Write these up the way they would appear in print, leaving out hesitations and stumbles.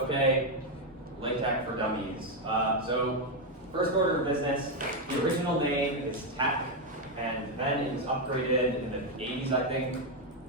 Okay, LaTeX for Dummies. So first order of business, the original name is Tech, and then it was upgraded in the 80s, I think,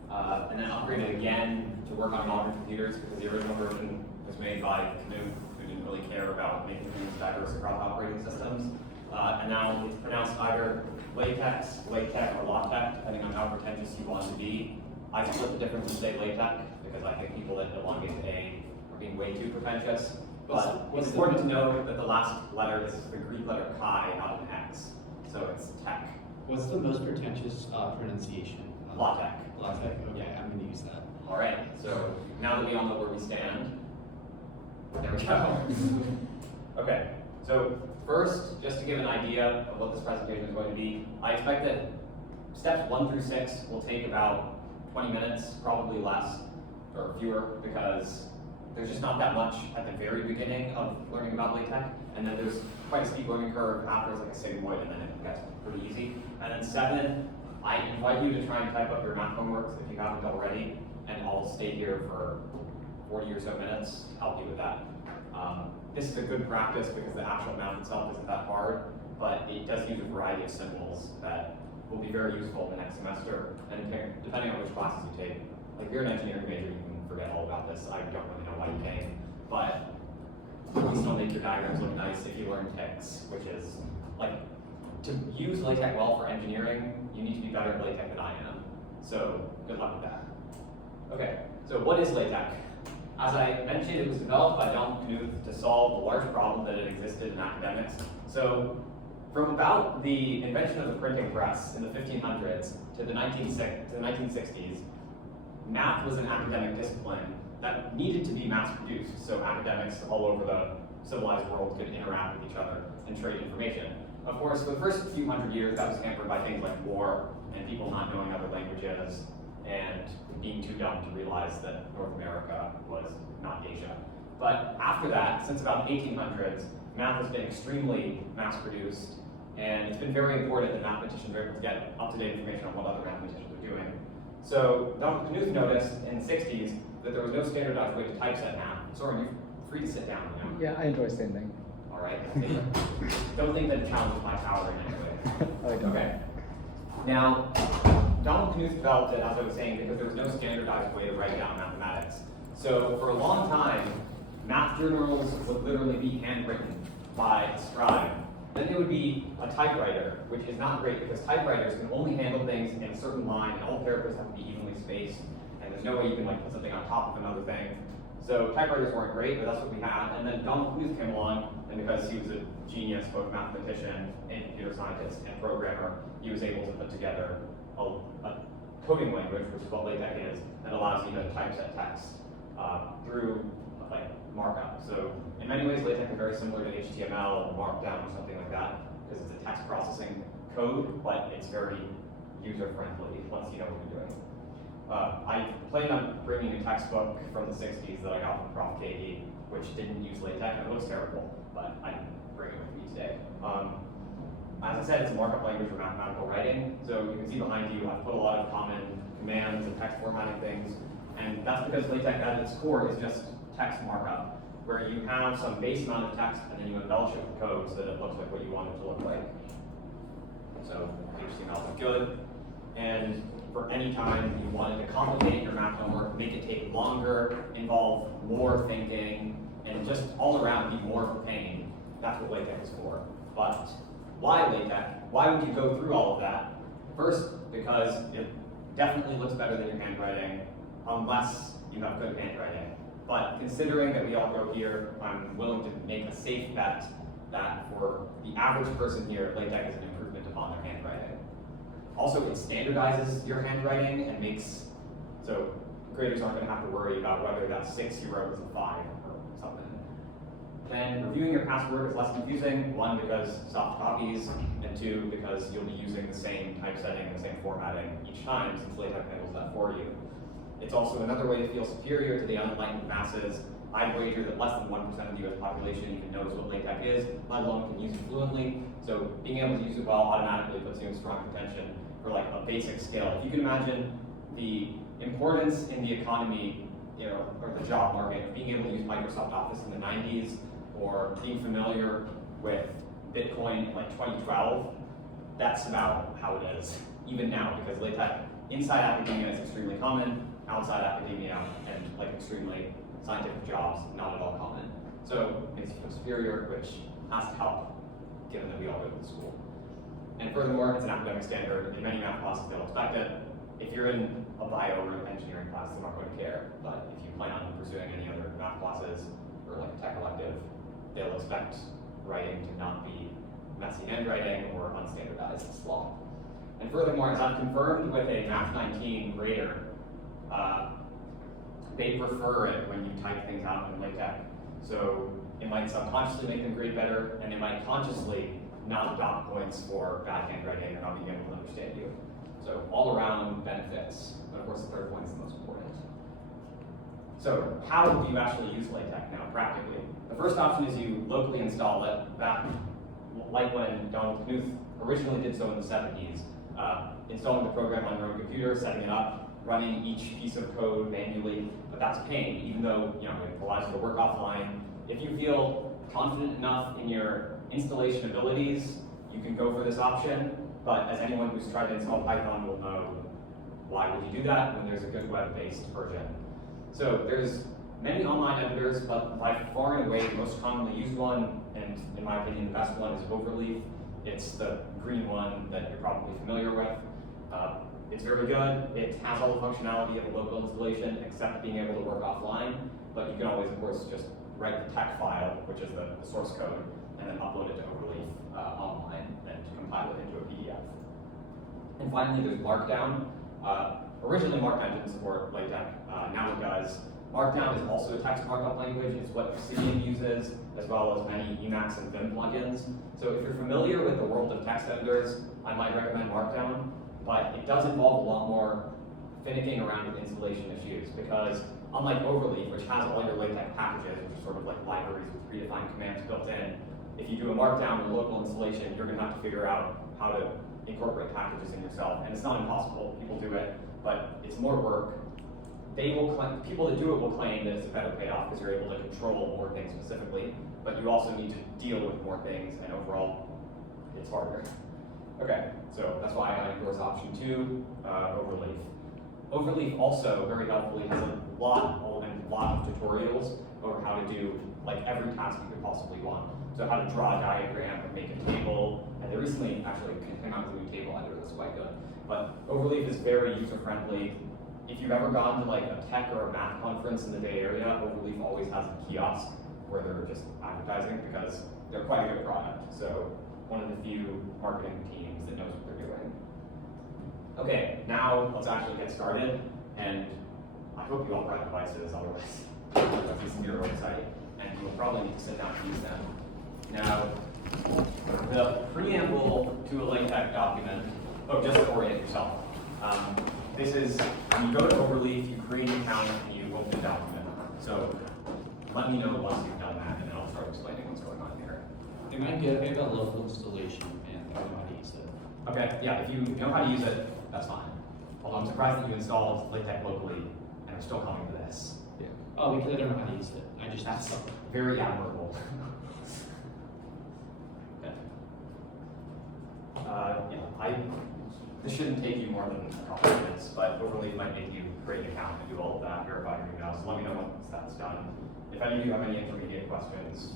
and then upgraded again to work on modern computers because the original version was made by Canute, who didn't really care about making things diverse across operating systems. And now it's pronounced either LaTeX, LaTeX, or LaTeX, depending on how pretentious you want to be. I split the difference and say LaTeX because I think people that elongate the A are being way too pretentious. But it's important to know that the last letter is the Greek letter chi, not an X. So it's tech. What's the most pretentious pronunciation? LaTeX. LaTeX, okay, I'm going to use that. All right, so now that we all know where we stand, there we go. Okay, so first, just to give an idea of what this presentation is going to be, I expect that steps 1 through 6 will take about 20 minutes, probably less or fewer, because there's just not that much at the very beginning of learning about LaTeX, and then there's quite a steep learning curve after, it's like a sigmoid, and then it gets pretty easy. And then 7, I invite you to try and type up your math homeworks if you haven't already, and I'll stay here for 40 or so minutes to help you with that. This is a good practice because the actual math itself isn't that hard, but it does use a variety of symbols that will be very useful in the next semester, and depending on which classes you take. Like if you're an engineering major, you can forget all about this. I don't really know why you came, but please don't make your diagrams look nice if you learn TICS, which is like, to use LaTeX well for engineering, you need to be better at LaTeX than I am. So good luck with that. Okay, so what is LaTeX? As I mentioned, it was developed by Canute to solve a large problem that had existed in academics. So from about the invention of the printing press in the 1500s to the 1960s, math was an academic discipline that needed to be mass-produced so academics all over the civilized world could interact with each other and trade information. Of course, for the first few hundred years, that was hampered by things like war and people not knowing other languages and being too dumb to realize that North America was not Asia. But after that, since about the 1800s, math has been extremely mass-produced, and it's been very important that mathematicians are able to get up-to-date information on what other mathematicians are doing. So Canute noticed in the 60s that there was no standardized way to typeset math. Sorry, you're free to sit down. You know? Yeah, I enjoy standing. All right. Don't think that it challenges my power in any way. I don't. Okay. Now, Canute developed it, as I was saying, because there was no standardized way to write down mathematics. So for a long time, math journals would literally be handwritten by a scribe. Then there would be a typewriter, which is not great because typewriters can only handle things in a certain line, and all characters have to be evenly spaced, and there's no way you can like put something on top of another thing. So typewriters weren't great, but that's what we had. And then Canute came along, and because he was a genius, both mathematician and computer scientist and programmer, he was able to put together a coding language, which is what LaTeX is, that allows you to typeset text through like markup. So in many ways, LaTeX is very similar to HTML or Markdown or something like that, because it's a text processing code, but it's very user-friendly once you know what you're doing. I planned on bringing a textbook from the 60s that I got from Prof. KE, which didn't use LaTeX, and it looks terrible, but I didn't bring it with me today. As I said, it's a markup language for mathematical writing, so you can see behind you I've put a lot of common commands and text formatting things, and that's because LaTeX at its core is just text markup, where you have some base amount of text and then you embellish it with code so that it looks like what you want it to look like. So HTML is good, and for any time you wanted to complicate your math homework, make it take longer, involve more thinking, and just all around be more of a pain, that's what LaTeX is for. But why LaTeX? Why would you go through all of that? First, because it definitely looks better than your handwriting, unless you have good handwriting. But considering that we all wrote here, I'm willing to make a safe bet that for the average person here, LaTeX is an improvement upon their handwriting. Also, it standardizes your handwriting and makes, so graders aren't going to have to worry about whether that 6 you wrote was a 5 or something. Then reviewing your past work is less confusing, 1, because soft copies, and 2, because you'll be using the same typesetting and the same formatting each time since LaTeX handles that for you. It's also another way to feel superior to the unenlightened masses. I'd wager that less than 1% of the US population even knows what LaTeX is, let alone can use it fluently. So being able to use it well automatically puts you in strong contention for like a basic skill. If you can imagine the importance in the economy or the job market, being able to use Microsoft Office in the 90s, or being familiar with Bitcoin in like 2012, that's about how it is, even now, because LaTeX inside academia is extremely common, outside academia and like extremely scientific jobs, not at all common. So it makes you feel superior, which has to help, given that we all go to the school. And furthermore, it's an academic standard. In many math classes, they'll expect it. If you're in a bio or engineering class, they're not going to care. But if you plan on pursuing any other math classes or like a tech elective, they'll expect writing to not be messy handwriting or unstandardized slop. And furthermore, as I've confirmed with a Math 19 grader, they prefer it when you type things out in LaTeX. So it might subconsciously make them grade better, and they might consciously not dock points for bad handwriting or not being able to understand you. So all around benefits, but of course the third point is the most important. So how do you actually use LaTeX now practically? The first option is you locally install it, back like when Donald Knuth originally did so in the 70s, installing the program on your own computer, setting it up, running each piece of code manually, but that's a pain, even though it allows you to work offline. If you feel confident enough in your installation abilities, you can go for this option, but as anyone who's tried to install Python will know, why would you do that when there's a good web-based version? So there's many online editors, but by far and away the most commonly used one, and in my opinion the best one, is Overleaf. It's the green one that you're probably familiar with. It's very good. It has all the functionality of a local installation, except being able to work offline, but you can always, of course, just write the text file, which is the source code, and then upload it to Overleaf online and compile it into a PDF. And finally, there's Markdown. Originally, Markdown didn't support LaTeX. Now it does. Markdown is also a text markup language. It's what Obsidian uses, as well as many Emacs and Vim plugins. So if you're familiar with the world of text editors, I might recommend Markdown, but it does involve a lot more finicking around with installation issues, because unlike Overleaf, which has all your LaTeX packages, which are sort of like libraries with predefined commands built in, if you do a Markdown or local installation, you're going to have to figure out how to incorporate packages in yourself. And it's not impossible. People do it, but it's more work. People that do it will claim that it's a better payoff because you're able to control more things specifically, but you also need to deal with more things, and overall, it's harder. Okay, so that's why I endorse option 2, Overleaf. Overleaf also, very helpfully, has a lot of tutorials over how to do like every task you could possibly want. So how to draw a diagram and make a table, and they recently actually came out with a new table editor that's quite good. But Overleaf is very user-friendly. If you've ever gone to like a tech or a math conference in the Bay Area, Overleaf always has a kiosk where they're just advertising because they're quite a good product. So one of the few marketing teams that knows what they're doing. Okay, now let's actually get started. And I hope you all brought devices, otherwise that's using your website, and you'll probably need to sit down and use them. Now, the preamble to a LaTeX document, just to orient yourself. This is, when you go to Overleaf, you create an account and you open the document. So let me know once you've done that, and then I'll start explaining what's going on here. They might get a local installation and they don't know how to use it. Okay, yeah, if you know how to use it, that's fine. Although I'm surprised that you installed LaTeX locally and are still coming to this. Yeah. Oh, because I don't know how to use it. That's very admirable. This shouldn't take you more than a couple of minutes, but Overleaf might make you create an account and do all of that, verify your emails. Let me know once that's done. If any of you have any intermediate questions,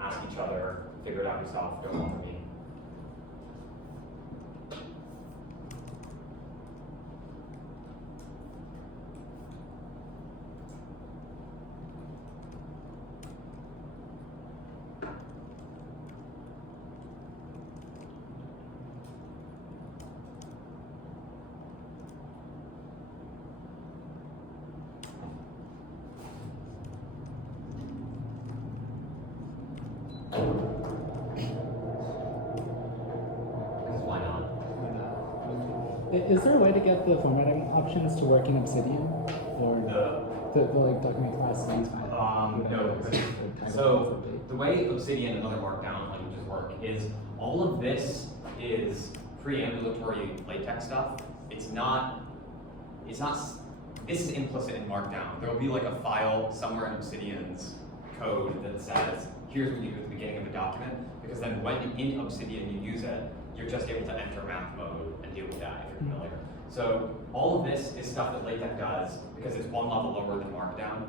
ask each other, figure it out yourself, don't bother me. Is there a way to get the formatting options to work in Obsidian? Or the like document processing? No. So the way Obsidian and other Markdown languages work is all of this is preambulatory LaTeX stuff. It's not this is implicit in Markdown. There will be like a file somewhere in Obsidian's code that says, here's what you do at the beginning of a document, because then when in Obsidian you use it, you're just able to enter math mode and deal with that if you're familiar. So all of this is stuff that LaTeX does because it's one level lower than Markdown.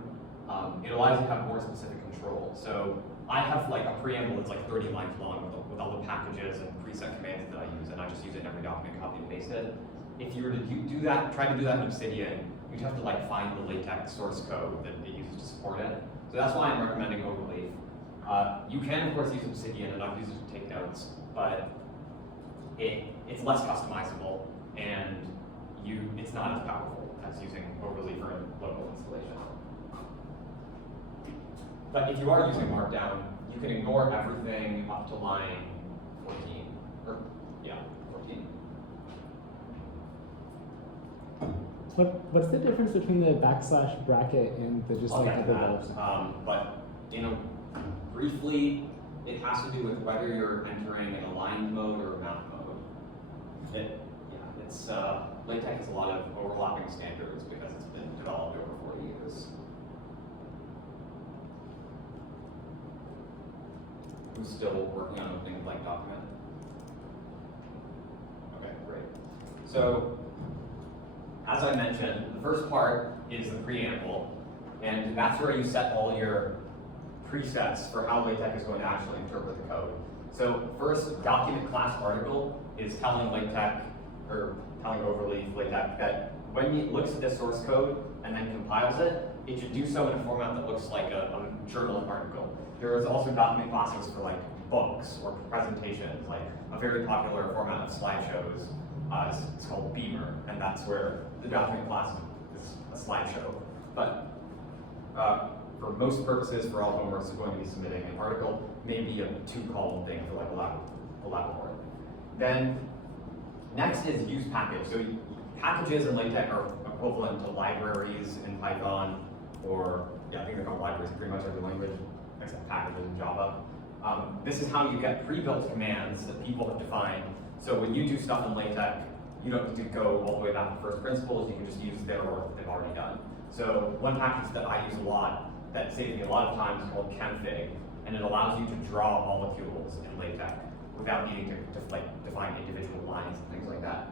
It allows you to have more specific control. So I have like a preamble that's like 30 lines long with all the packages and preset commands that I use, and I just use it in every document, copy and paste it. If you were to do that, try to do that in Obsidian, you'd have to like find the LaTeX source code that it uses to support it. So that's why I'm recommending Overleaf. You can of course use Obsidian, and I've used it to take notes, but it's less customizable, and it's not as powerful as using Overleaf for a local installation. But if you are using Markdown, you can ignore everything up to line 14, or yeah, 14. What's the difference between the backslash bracket and the just like other levels? But briefly, it has to do with whether you're entering an aligned mode or a math mode. It's LaTeX has a lot of overlapping standards because it's been developed over 40 years. Who's still working on opening a blank document? Okay, great. So, as I mentioned, the first part is the preamble, and that's where you set all your presets for how LaTeX is going to actually interpret the code. So first, document class article is telling LaTeX, or telling Overleaf LaTeX, that when it looks at this source code and then compiles it, it should do so in a format that looks like a journal article. There is also document classes for like books or presentations, like a very popular format of slideshows. It's called Beamer, and that's where the document class is a slideshow. But for most purposes, for all homeworks, we're going to be submitting an article, maybe a 2-column thing for like a lab report. Then next is use package. So packages in LaTeX are equivalent to libraries in Python, or I think they're called libraries in pretty much every language except packages in Java. This is how you get pre-built commands that people have defined. So when you do stuff in LaTeX, you don't need to go all the way back to first principles. You can just use their work that they've already done. So one package that I use a lot that saves me a lot of time is called config, and it allows you to draw molecules in LaTeX without needing to define individual lines and things like that.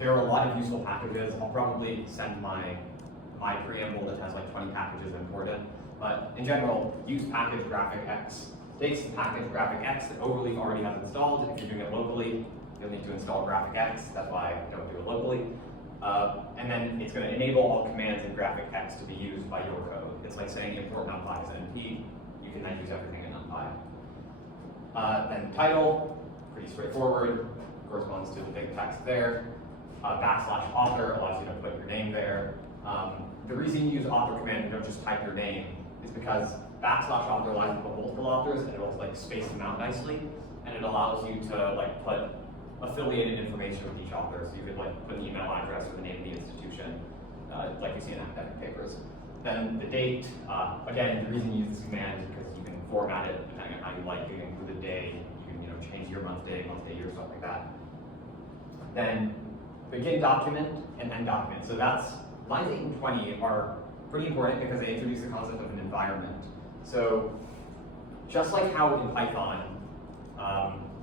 There are a lot of useful packages. I'll probably send my preamble that has like 20 packages imported. But in general, use package graphic X. Takes the package graphic X that Overleaf already has installed. If you're doing it locally, you'll need to install graphic X. That's why I don't do it locally. And then it's going to enable all commands in graphic X to be used by your code. It's like saying import numpy as NP. You can then use everything in numpy. Then title, pretty straightforward, corresponds to the big text there. Backslash author allows you to put your name there. The reason you use author command and don't just type your name is because backslash author allows you to put multiple authors, and it'll like space them out nicely, and it allows you to like put affiliated information with each author. So you could like put an email address or the name of the institution, like you see in academic papers. Then the date, again, the reason you use this command is because you can format it depending on how you like. You can include a day, you can change your month, day, year, stuff like that. Then begin document and end document. So that's lines 8 and 20 are pretty important because they introduce the concept of an environment. So just like how in Python,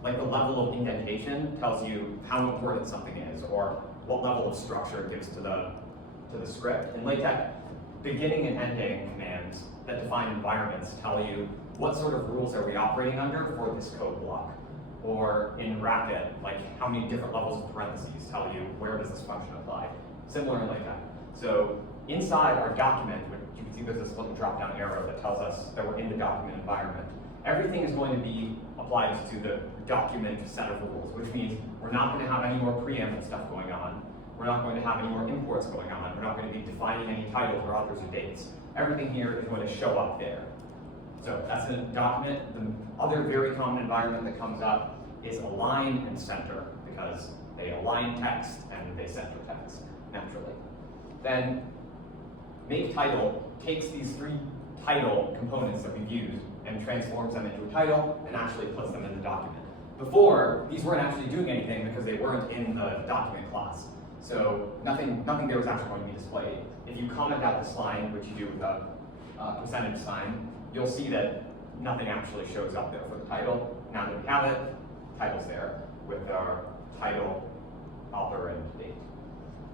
like the level of indentation tells you how important something is, or what level of structure it gives to the script. In LaTeX, beginning and ending commands that define environments tell you what sort of rules are we operating under for this code block. Or in bracket, like how many different levels of parentheses tell you where does this function apply. Similar in LaTeX. So inside our document, you can see there's this little drop-down arrow that tells us that we're in the document environment. Everything is going to be applied to the document set of rules, which means we're not going to have any more preamble stuff going on. We're not going to have any more imports going on. We're not going to be defining any titles or authors or dates. Everything here is going to show up there. So that's the document. The other very common environment that comes up is align and center, because they align text and they center text naturally. Then make title takes these 3 title components that we've used and transforms them into a title and actually puts them in the document. Before, these weren't actually doing anything because they weren't in the document class. So nothing there is actually going to be displayed. If you comment out this line, which you do with a percentage sign, you'll see that nothing actually shows up there for the title. Now that we have it, title's there with our title, author, and date.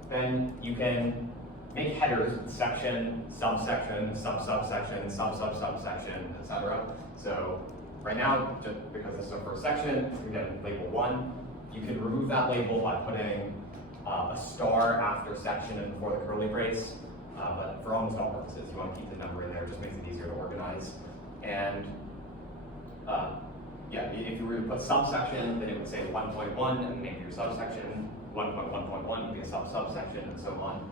Then you can make headers with section, subsection, sub-subsection, sub-sub-subsection, etc. So right now, just because this is our first section, we get label 1. You can remove that label by putting a star after section and before the curly brace. But for almost all purposes, you want to keep the number in there. It just makes it easier to organize. And yeah, if you were to put subsection, then it would say 1.1, and maybe your subsection 1.1.1 would be a sub-subsection, and so on.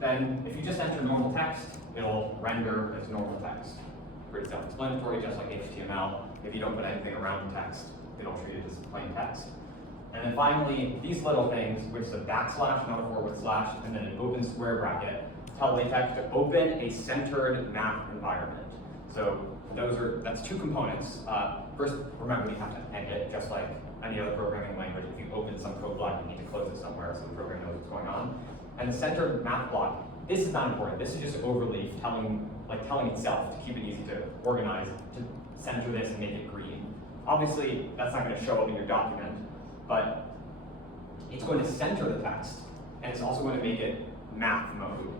Then, if you just enter normal text, it'll render as normal text. Pretty self-explanatory, just like HTML. If you don't put anything around the text, it'll treat it as plain text. And then finally, these little things, which is a backslash, not a forward slash, and then an open square bracket, tell LaTeX to open a centered math environment. So that's 2 components. First, remember you have to end it, just like any other programming language. If you open some code block, you need to close it somewhere so the program knows what's going on. And the centered math block, this is not important. This is just overleaf telling itself to keep it easy to organize, to center this and make it green. Obviously, that's not going to show up in your document, but it's going to center the text, and it's also going to make it math mode.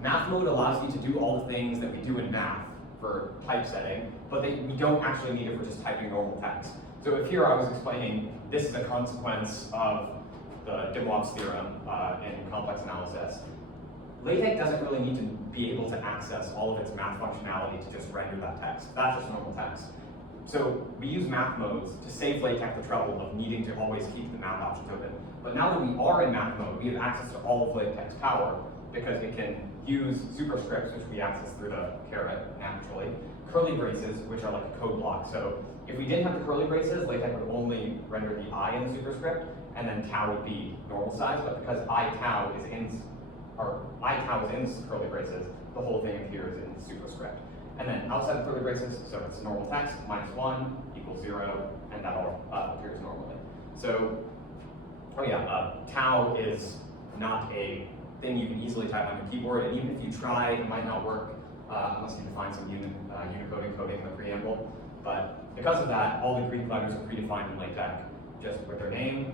Math mode allows you to do all the things that we do in math for typesetting, but we don't actually need it for just typing normal text. So if here I was explaining this is a consequence of the Dummies theorem in complex analysis, LaTeX doesn't really need to be able to access all of its math functionality to just render that text. That's just normal text. So we use math modes to save LaTeX the trouble of needing to always keep the math options open. But now that we are in math mode, we have access to all of LaTeX power because it can use superscripts, which we access through the caret naturally, curly braces, which are like a code block. So if we didn't have the curly braces, LaTeX would only render the I in the superscript, and then tau would be normal size. But because I tau is in curly braces, the whole thing appears in superscript. And then outside of curly braces, so it's normal text, -1 equals 0, and that all appears normally. So, tau is not a thing you can easily type on your keyboard, and even if you try, it might not work unless you define some Unicode encoding in the preamble. But because of that, all the Greek letters are predefined in LaTeX, just with their name,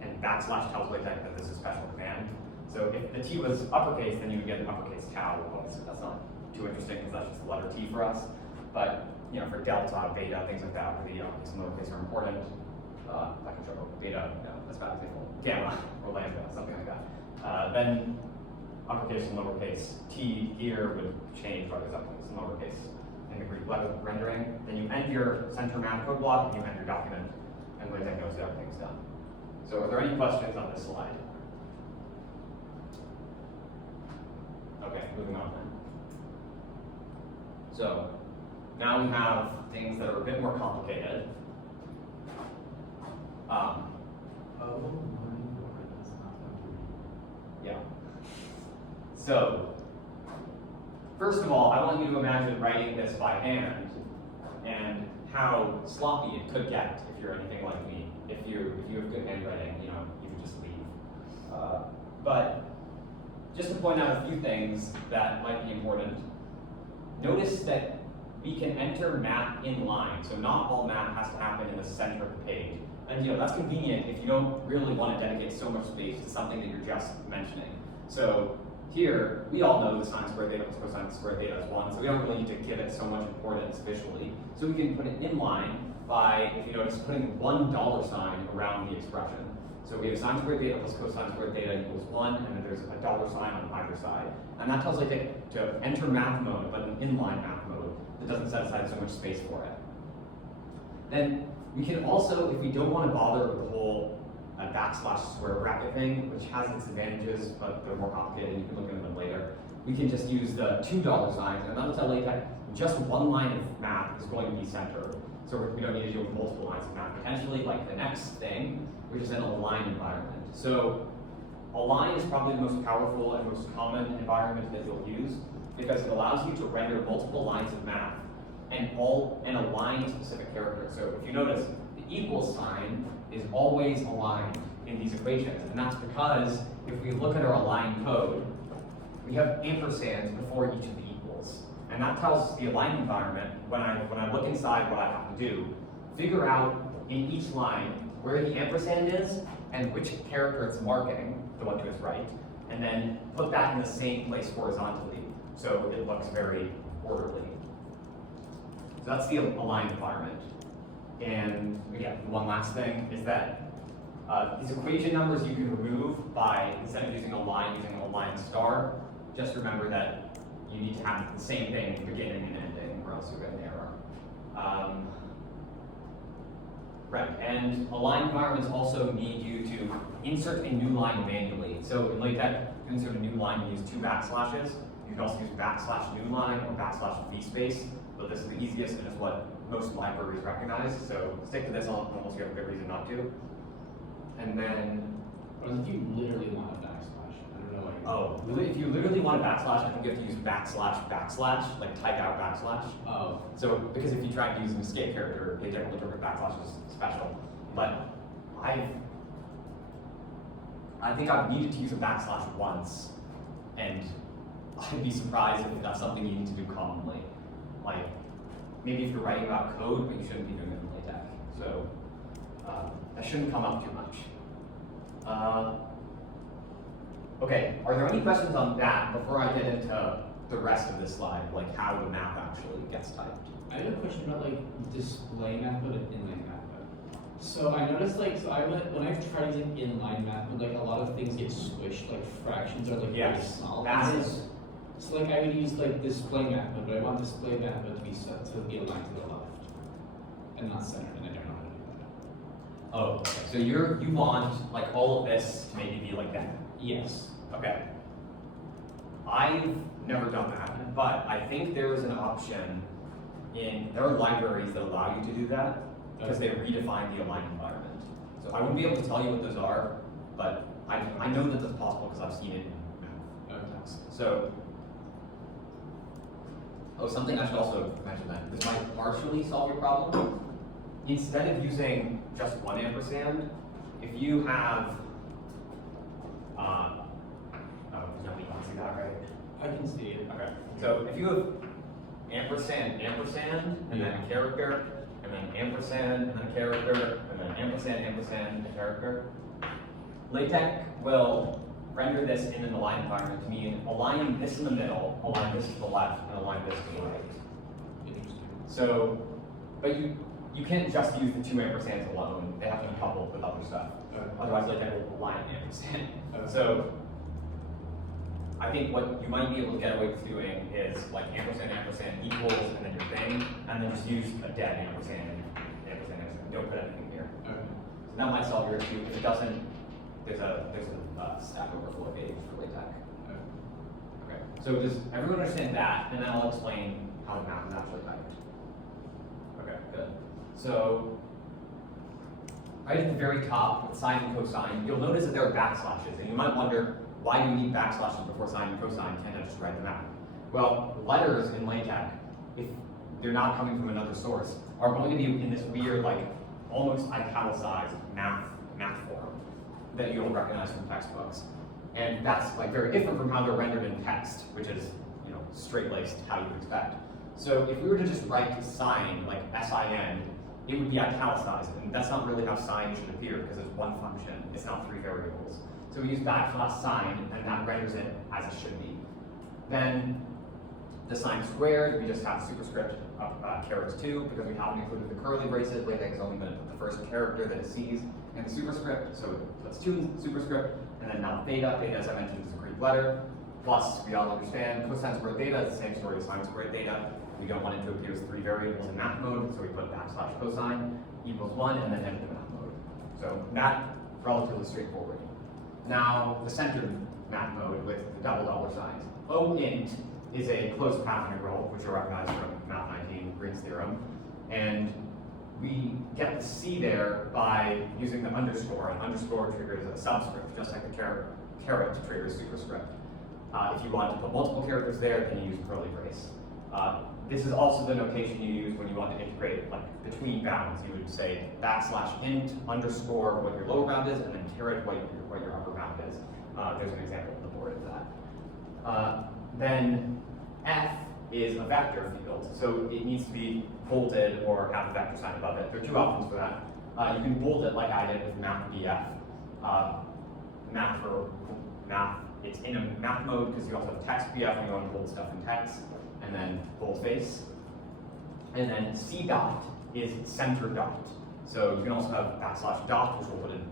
and backslash tells LaTeX that this is a special command. So if the T was uppercase, then you would get an uppercase tau. Obviously, that's not too interesting because that's just the letter T for us. But for delta, beta, things like that, where the uppercase and lowercase are important. I can show beta, that's bad example. Gamma or lambda, something like that. Then uppercase and lowercase T here would change whether it's uppercase and lowercase in the Greek letter rendering. Then you end your center math code block and you end your document, and LaTeX knows that everything's done. So are there any questions on this slide? Okay, moving on then. So now we have things that are a bit more complicated. Yeah. So, first of all, I want you to imagine writing this by hand and how sloppy it could get if you're anything like me. If you have good handwriting, you can just leave. But just to point out a few things that might be important, notice that we can enter math in line. So not all math has to happen in the center of the page. And that's convenient if you don't really want to dedicate so much space to something that you're just mentioning. So here, we all know the sine squared theta plus cosine squared theta is 1, so we don't really need to give it so much importance visually. So we can put it in line by, if you notice, putting $1 sign around the expression. So we have sine squared theta plus cosine squared theta equals 1, and then there's a $sign on either side. And that tells LaTeX to enter math mode, but an inline math mode that doesn't set aside so much space for it. Then we can also, if we don't want to bother with the whole backslash square bracket thing, which has its advantages, but they're more complicated, and you can look into them later, we can just use the $2 signs, and that'll tell LaTeX just one line of math is going to be centered. So we don't need to deal with multiple lines of math, potentially, like the next thing, which is in a line environment. So a line is probably the most powerful and most common environment that you'll use because it allows you to render multiple lines of math and align specific characters. So if you notice, the equal sign is always aligned in these equations, and that's because if we look at our aligned code, we have ampersands before each of the equals. And that tells the aligned environment, when I look inside what I have to do, figure out in each line where the ampersand is and which character it's marking, the one to its right, and then put that in the same place horizontally, so it looks very orderly. So that's the aligned environment. And again, one last thing is that these equation numbers you can remove by, instead of using a line, using a line star. Just remember that you need to have the same thing beginning and ending, or else you'll get an error. Right, and aligned environments also need you to insert a new line manually. So in LaTeX, to insert a new line, you use 2 backslashes. You can also use /new line or /vspace, but this is the easiest and is what most libraries recognize. So stick to this unless you have a good reason not to. And then, Or if you literally want a backslash, I don't know why. if you literally want a backslash, I think you have to use //, like type out backslash. Oh. So, because if you try to use an escape character, they don't interpret backslash as special. But I think I've needed to use a backslash once, and I'd be surprised if that's something you need to do commonly. Like, maybe if you're writing about code, but you shouldn't be doing it in LaTeX. So, that shouldn't come up too much. Okay, are there any questions on that before I get into the rest of this slide, like how the math actually gets typed? I have a question about like display math mode and inline math mode. So I noticed like, when I've tried using inline math mode, like a lot of things get squished, like fractions are like very small. That is. So like I would use like display math mode, but I want display math mode to be set to be aligned to the left and not centered, and I don't know how to do that. Oh, okay. So you want like all of this to maybe be like that? Yes. Okay. I've never done that, but I think there is an option there are libraries that allow you to do that because they redefine the aligned environment. So I wouldn't be able to tell you what those are, but I know that that's possible because I've seen it in math. Okay. So, something I should also mention then, this might partially solve your problem. Instead of using just one ampersand, if you have, nobody can see that, right? I can see it. Okay, so if you have ampersand, and then a character, and then ampersand, and then a character, and then ampersand, ampersand, and character, LaTeX will render this in an aligned environment to mean align this in the middle, align this to the left, and align this to the right. Interesting. So, but you can't just use the 2 ampersands alone. They have to be coupled with other stuff. Otherwise, LaTeX will align an ampersand. So, I think what you might be able to get away with doing is like ampersand, ampersand equals, and then your thing, and then just use a dead ampersand, ampersand, ampersand. Don't put anything here. Okay. So that might solve your issue. If it doesn't, there's a Stack Overflow page for LaTeX. Okay. So does everyone understand that? And then I'll explain how the math is actually typed. Okay, good. So right at the very top with sine and cosine, you'll notice that there are backslashes, and you might wonder, why do you need backslashes before sine and cosine? Can't I just write them out? Well, letters in LaTeX, if they're not coming from another source, are going to be in this weird, like, almost italicized math form that you'll recognize from textbooks. And that's like very different from how they're rendered in text, which is, straight-laced, how you would expect. So if we were to just write sine, like S-I-N, it would be italicized, and that's not really how sine should appear because it's one function, it's not 3 variables. So we use \sine, and that renders it as it should be. Then the sine squared, we just have superscript characters 2 because we haven't included the curly braces. LaTeX is only going to put the first character that it sees in the superscript, so that's 2 in the superscript, and then now theta. Theta, as I mentioned, is a Greek letter. Plus, we all understand cosine squared theta is the same story as sine squared theta. We don't want it to appear as 3 variables in math mode, so we put \cosine equals 1 and then enter the math mode. So that relatively straightforward. Now, the centered math mode with the double signs. OInt is a closed path integral, which you'll recognize from Math 19, Green's theorem. And we get the C there by using the underscore. An underscore triggers a subscript, just like the caret triggers superscript. If you want to put multiple characters there, then you use curly brace. This is also the notation you use when you want to integrate like between bounds. You would say \int underscore what your lower bound is, and then caret what your upper bound is. There's an example on the board of that. Then f is a vector field, so it needs to be bolded or have a vector sign above it. There are two options for that. You can bold it like I did with math.df. Math for math, it's in a math mode because you also have text BF and you want to bold stuff in text, and then boldface. And then c dot is center dot. So you can also have \dot, which will put in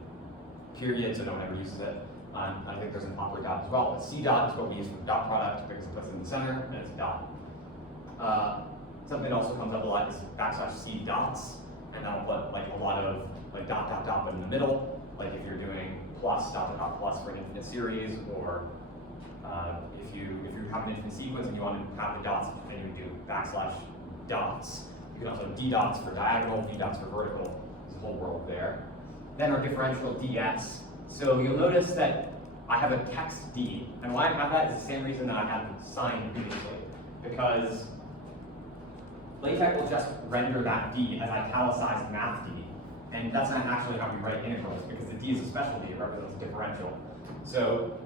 period, so no one ever uses it. I think there's an awkward dot as well, but c dot is what we use for the dot product because it puts it in the center and it's a dot. Something that also comes up a lot is \c dots, and that'll put like a lot of like dot dot dot but in the middle, like if you're doing plus dot dot dot plus for an infinite series, or if you have an infinite sequence and you want to have the dots, then you would do \dots. You can also d dots for diagonal, d dots for vertical. There's a whole world there. Then our differential ds. So you'll notice that I have a text d, and why I have that is the same reason that I had the sign previously, because LaTeX will just render that d as italicized math d, and that's not actually how we write integrals, because the d is a special d, it represents a differential. So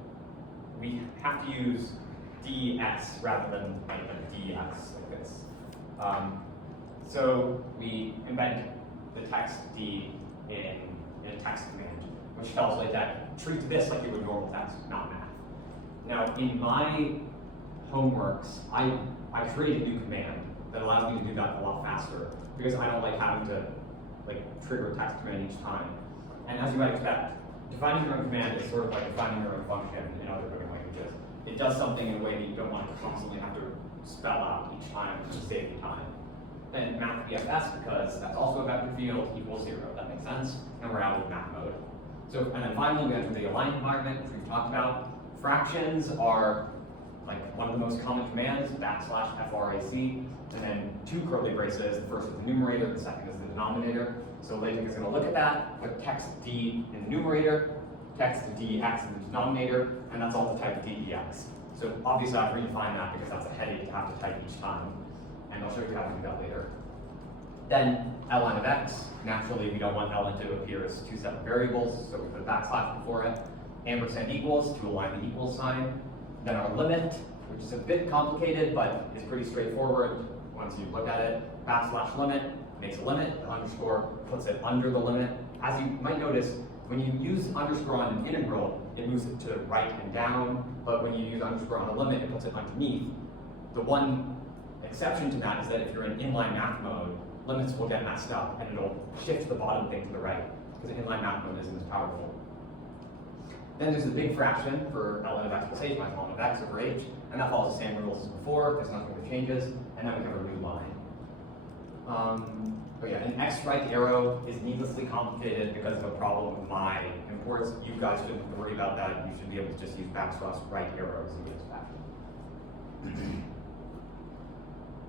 we have to use ds rather than like a ds like this. So we embed the text d in a text command, which tells LaTeX, treat this like you would normal text, not math. Now, in my homeworks, I create a new command that allows me to do that a lot faster, because I don't like having to like trigger a text command each time. And as you might expect, defining your own command is sort of like defining your own function in other programming languages. It does something in a way that you don't want to constantly have to spell out each time to save you time. Then math BFS, because that's also a vector field, equals 0. That makes sense. And we're out of math mode. So, and then finally, we enter the align environment, which we've talked about. Fractions are like one of the most common commands, \frac, and then two curly braces. The first is the numerator, the second is the denominator. So LaTeX is going to look at that, put text d in the numerator, text dx in the denominator, and that's all to type ddx. So obviously I've redefined that because that's a headache to have to type each time, and I'll show you how to do that later. Then ln of x, naturally we don't want ln to appear as two separate variables, so we put a \, before it. Ampersand equals to align the equals sign. Then our limit, which is a bit complicated, but is pretty straightforward once you look at it. \limit makes a limit, the underscore puts it under the limit. As you might notice, when you use underscore on an integral, it moves it to right and down, but when you use underscore on a limit, it puts it underneath. The one exception to that is that if you're in inline math mode, limits will get messed up and it'll shift the bottom thing to the right, because inline math mode isn't as powerful. Then there's the big fraction for ln of x plus h minus ln of x over h, and that follows the same rules as before. There's nothing that changes, and then we have a new line. But yeah, an x right arrow is needlessly complicated because of a problem with my imports. You guys shouldn't worry about that. You should be able to just use \right arrows and get back.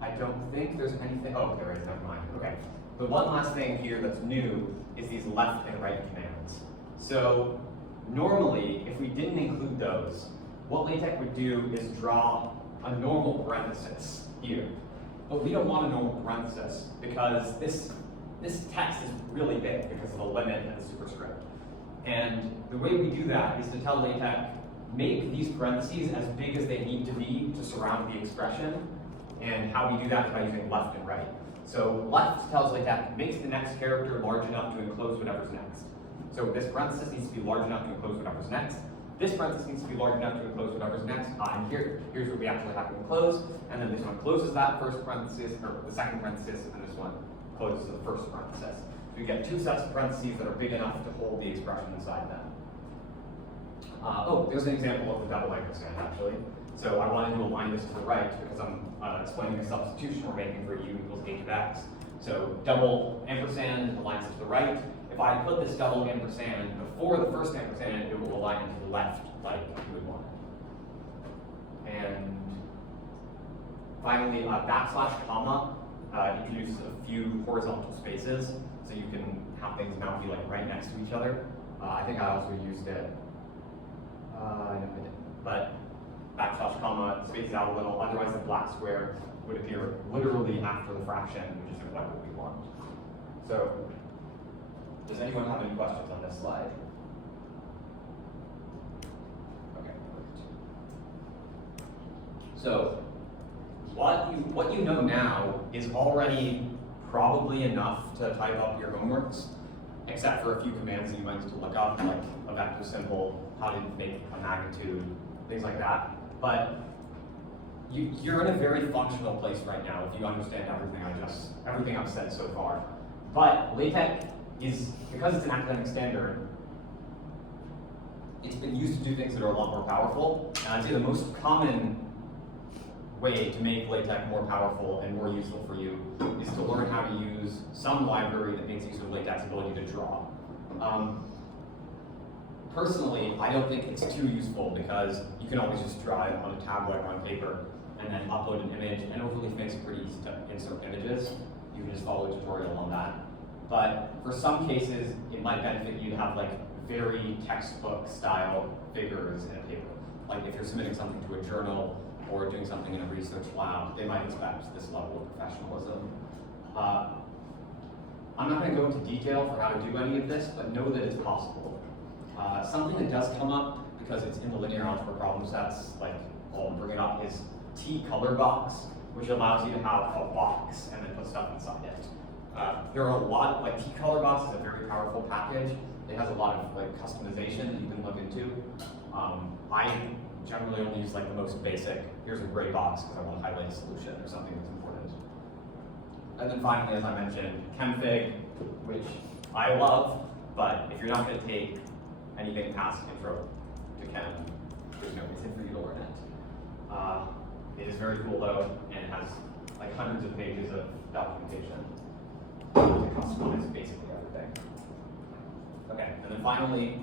I don't think there's anything. Oh, there is. Never mind. Okay. The one last thing here that's new is these left and right commands. So normally, if we didn't include those, what LaTeX would do is draw a normal parenthesis here. But we don't want a normal parenthesis because this text is really big because of the limit and the superscript. And the way we do that is to tell LaTeX, make these parentheses as big as they need to be to surround the expression. And how we do that is by using left and right. So left tells LaTeX, makes the next character large enough to enclose whatever's next. So this parenthesis needs to be large enough to enclose whatever's next. This parenthesis needs to be large enough to enclose whatever's next. And here's what we actually have to enclose. And then this one closes that first parenthesis, or the second parenthesis, and this one closes the first parenthesis. So you get two sets of parentheses that are big enough to hold the expression inside them. There's an example of the double ampersand, actually. So I wanted to align this to the right because I'm explaining a substitution we're making for u equals h of x. So double ampersand aligns it to the right. If I put this double ampersand before the first ampersand, it will align it to the left like you would want. And finally, \comma introduces a few horizontal spaces, so you can have things now be like right next to each other. I think I also used it. No, I didn't. But \comma spaces out a little. Otherwise, the black square would appear literally after the fraction, which is exactly what we want. So, does anyone have any questions on this slide? Okay. So, what you know now is already probably enough to type up your homeworks, except for a few commands that you might need to look up, like a vector symbol, how to make a magnitude, things like that. But you're in a very functional place right now if you understand everything I've said so far. But LaTeX is, because it's an academic standard, it's been used to do things that are a lot more powerful. And I'd say the most common way to make LaTeX more powerful and more useful for you is to learn how to use some library that makes use of LaTeX's ability to draw. Personally, I don't think it's too useful because you can always just draw it on a tablet or on paper and then upload an image, and Overleaf makes it pretty easy to insert images. You can just follow a tutorial on that. But for some cases, it might benefit you to have like very textbook style figures in a paper. Like if you're submitting something to a journal or doing something in a research lab, they might expect this level of professionalism. I'm not going to go into detail for how to do any of this, but know that it's possible. Something that does come up, because it's in the linear algebra problem sets, like I'll bring it up, is T-color box, which allows you to have a box and then put stuff inside it. There are a lot, like T-color box is a very powerful package. It has a lot of like customization that you can look into. I generally only use like the most basic, here's a gray box because I want to highlight a solution or something that's important. And then finally, as I mentioned, ChemFig, which I love, but if you're not going to take anything past intro to chem, there's no reason for you to learn it. It is very cool though, and it has like hundreds of pages of documentation to customize basically everything. Okay, and then finally,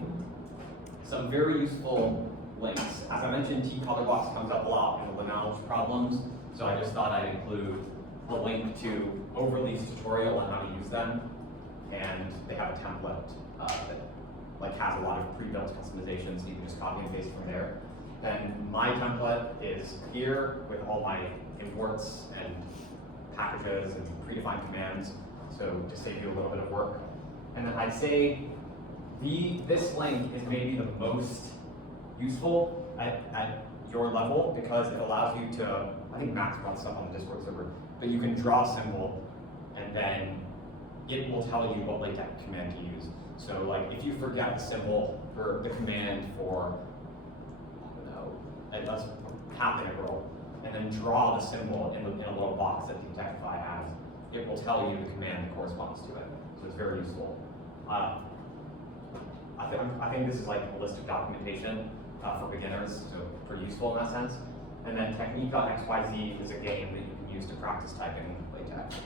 some very useful links. As I mentioned, T-color box comes up a lot in the linear algebra problems, so I just thought I'd include a link to Overleaf's tutorial on how to use them, and they have a template that like has a lot of pre-built customizations, so you can just copy and paste from there. Then my template is here with all my imports and packages and predefined commands, so to save you a little bit of work. And then I'd say this link is maybe the most useful at your level because it allows you to, I think Max runs stuff on the Discord server, but you can draw a symbol and then it will tell you what LaTeX command to use. So like if you forget the symbol for the command for, I don't know, let's half integral, and then draw the symbol in a little box that Detectify has, it will tell you the command that corresponds to it. So it's very useful. I think this is like a list of documentation for beginners, so pretty useful in that sense. And then Technique.xyz is a game that you can use to practice typing LaTeX.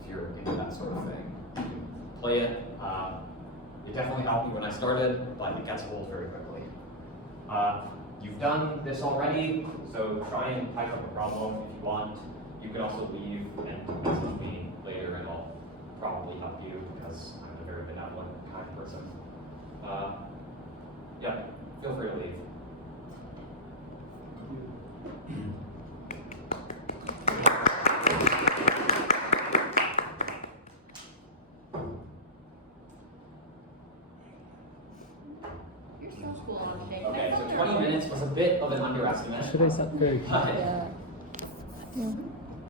If you're into that sort of thing, you can play it. It definitely helped me when I started, but it gets old very quickly. You've done this already, so try and type up a problem if you want. You can also leave and message me later, and I'll probably help you because I'm a very benevolent kind of person. Yeah, feel free to leave. You're so cool on today. Okay, so 20 minutes was a bit of an underestimate. Should I set very But Yeah.